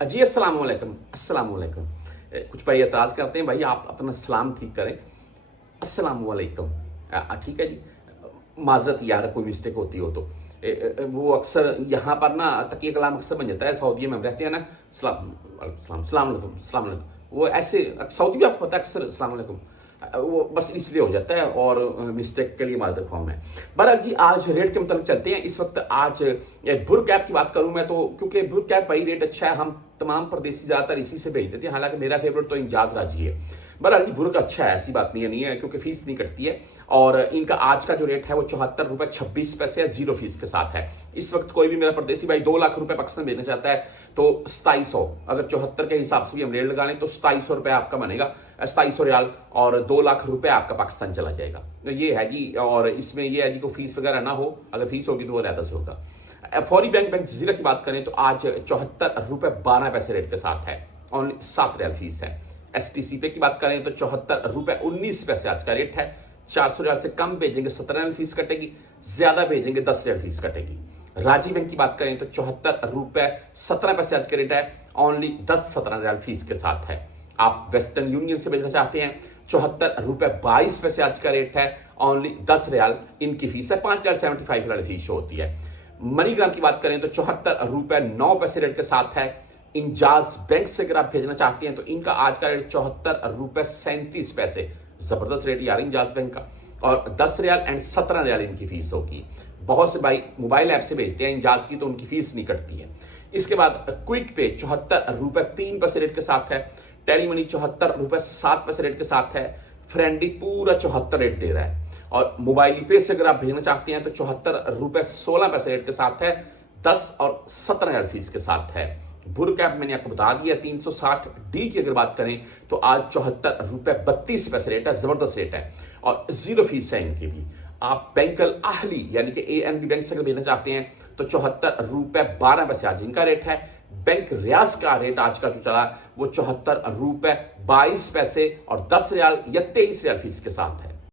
जी अस्सलाम वालेकुम, अस्सलाम वालेकुम। कुछ भाई एतराज़ करते हैं, भाई आप अपना सलाम ठीक करें। अस्सलाम वालेकुम। ठीक है जी। माज़रत यार कोई मिस्टेक होती हो तो। वो अक्सर यहाँ पर ना तकिए कलाम अक्सर बन जाता है, सऊदी में हम रहते हैं ना, सलाम वालेकुम, सलाम वालेकुम, सलाम वालेकुम। वो ऐसे सऊदी में आपको पता है अक्सर सलाम वालेकुम। वो बस इसलिए हो जाता है और मिस्टेक के लिए माजरत ख्वाह मैं। बहरहाल जी आज रेट के मतलब चलते हैं। इस वक्त आज बुर कैप की बात करूं मैं तो, क्योंकि बुर कैप भाई रेट अच्छा है, हम तमाम परदेसी ज़्यादातर इसी से भेज देते हैं। हालांकि मेरा फेवरेट तो इंजाज राजी है। बहरहाल जी बुर्क अच्छा है, ऐसी बात नहीं है क्योंकि फीस नहीं कटती है। और इनका आज का जो रेट है वो 74 रुपये 26 पैसे है, 0 फीस के साथ है। इस वक्त कोई भी मेरा परदेसी भाई 2 लाख रुपए पाकिस्तान भेजना चाहता है तो 2700, अगर 74 के हिसाब से भी हम रेट लगा लें तो 2700 रुपये आपका बनेगा, 2700 रियाल, और 2 लाख रुपए आपका पाकिस्तान चला जाएगा। तो ये है जी। और इसमें ये है जी को फीस वगैरह ना हो, अगर फीस होगी तो वो अलहदा से होगा। फौरी बैंक जजीरा की बात करें तो आज 74 रुपये 12 पैसे रेट के साथ है, ओनली 7 रियाल फीस है। STC पे की बात करें तो 74 रुपये 19 पैसे आज का रेट है। 400 रियाल से कम भेजेंगे 17 रियाल फीस कटेगी, ज्यादा भेजेंगे 10 रियाल फीस कटेगी। राजी बैंक की बात करें तो 74 रुपये 17 पैसे आज का रेट है, ओनली 10-17 रियाल फीस के साथ है। आप वेस्टर्न यूनियन से भेजना चाहते हैं 74 रुपये 22 पैसे आज का रेट है, ओनली 10 रियाल इनकी फीस है, 5 रियाल 75 रियाल फीस होती है। मनीग्राम की बात करें तो 74 रुपये 9 पैसे रेट के साथ है। इंजाज बैंक से अगर आप भेजना चाहते हैं तो इनका आज का रेट 74 रुपये 37 पैसे, जबरदस्त रेट यार इंजाज बैंक का, और 10 रियाल एंड 17 रियाल इनकी फीस होगी। बहुत से भाई मोबाइल ऐप से भेजते हैं इंजाज की तो उनकी फीस नहीं कटती है। इसके बाद क्विक पे 74 रुपये 3 पैसे रेट के साथ है। टेली मनी 74 रुपये 7 पैसे रेट के साथ है। फ्रेंडी पूरा 74 रेट दे रहा है। और मोबाइल पे से अगर आप भेजना चाहते हैं तो 74 रुपये 16 पैसे रेट के साथ है, 10 और 17 रियाल फीस के साथ है। बुर कैप मैंने आपको बता दिया 360D की अगर बात करें तो आज 74 रुपये 32 पैसे रेट है, जबरदस्त रेट है, और 0 फीस है इनकी भी। आप बैंक अल आहली यानी कि ANB बैंक से अगर भेजना चाहते हैं तो 74 रुपये 12 पैसे आज इनका रेट है। बैंक रियाज का रेट आज का जो चला वो 74 रुपये 22 पैसे और 10 रियाल या 23 रियाल फीस के साथ है।